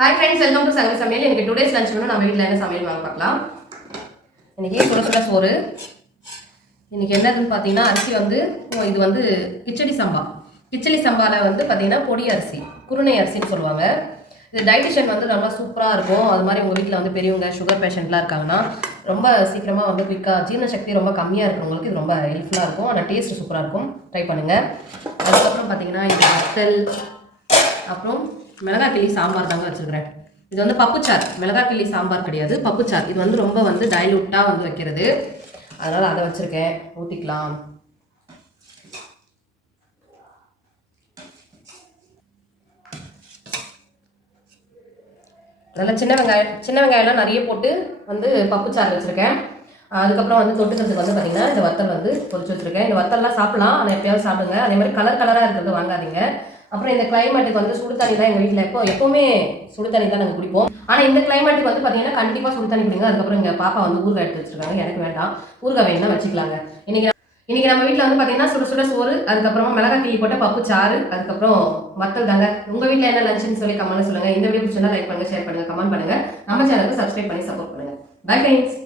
Hi friends, welcome to Sangai Samayal. இன்னைக்கு today's lunch menu நம்ம வீட்ல என்ன சமையல் வாங்க பார்க்கலாம். இன்னைக்கு சுட சோறு. இன்னைக்கு என்னதுன்னு பாத்தீங்கன்னா அரிசி வந்து இது வந்து கிச்சடி சம்பா. கிச்சடி சம்பால வந்து பாத்தீங்கன்னா பொடி அரிசி, குருணை அரிசின்னு சொல்லுவாங்க. இது டைஜஷன் வந்து ரொம்ப சூப்பரா இருக்கும். அது மாதிரி உங்க வீட்ல வந்து பெரியவங்க சுகர் பேஷண்ட்லாம் இருக்காங்கன்னா ரொம்ப சீக்கிரமா வந்து குயிக்கா ஜீரண சக்தி ரொம்ப கம்மியா இருக்கிறவங்களுக்கு இது ரொம்ப ஹெல்ப்ஃபுல்லா இருக்கும். ஆனா டேஸ்ட் சூப்பரா இருக்கும். ட்ரை பண்ணுங்க. அதுக்கப்புறம் பாத்தீங்கன்னா இது வத்தல், அப்புறம் மிளகாய் கிள்ளி சாம்பார் தாங்க வச்சுருக்கிறேன். இது வந்து பப்புச்சார், மிளகாய் கிள்ளி சாம்பார் கிடையாது, பப்புச்சார். இது வந்து ரொம்ப வந்து டைலூட்டாக வந்து வைக்கிறது, அதனால் அதை வச்சுருக்கேன். ஊற்றிக்கலாம். அதனால் சின்ன வெங்காயம்லாம் நிறைய போட்டு வந்து பப்புச்சார் வச்சுருக்கேன். அதுக்கப்புறம் வந்து தொட்டுக்கிறதுக்கு வந்து பார்த்திங்கன்னா இந்த வத்தல் வந்து பொரிச்சு வச்சுருக்கேன். இந்த வத்தல்லாம் சாப்பிடலாம், ஆனால் எப்பயாவது சாப்பிடுங்க. அதே மாதிரி கலராக இருக்கிறது வாங்காதீங்க. அப்புறம் இந்த கிளைமேட்டுக்கு வந்து சுடு தண்ணி தான் எங்கள் வீட்டில் எப்போவுமே சுடு தண்ணி தான் நாங்கள் குடிப்போம். ஆனால் இந்த கிளைமேட்டுக்கு வந்து பார்த்தீங்கன்னா கண்டிப்பாக சுடு தண்ணி குடிங்க. அதுக்கப்புறம் எங்கள் பாப்பா வந்து ஊறுகாய் எடுத்து வச்சிருக்காங்க, எனக்கு வேண்டாம். ஊறுகாய் வேணும்னா வச்சுக்கலாங்க. இன்னைக்கு நம்ம வீட்டில் வந்து பார்த்தீங்கன்னா சுட சோறு, அதுக்கப்புறமா மிளகாய் கிள்ளி போட்ட பப்பு சாறு, அதுக்கப்புறம் வத்தல் தாங்க. உங்கள் வீட்டில் என்ன லஞ்சுன்னு சொல்லி கமெண்ட் சொல்லுங்கள். இந்த வீடியோ பிடிச்சிருந்தா லைக் பண்ணுங்கள், ஷேர் பண்ணுங்கள், கமெண்ட் பண்ணுங்கள். நம்ம சேனலுக்கு சப்ஸ்கிரைப் பண்ணி சப்போர்ட் பண்ணுங்கள். Bye friends.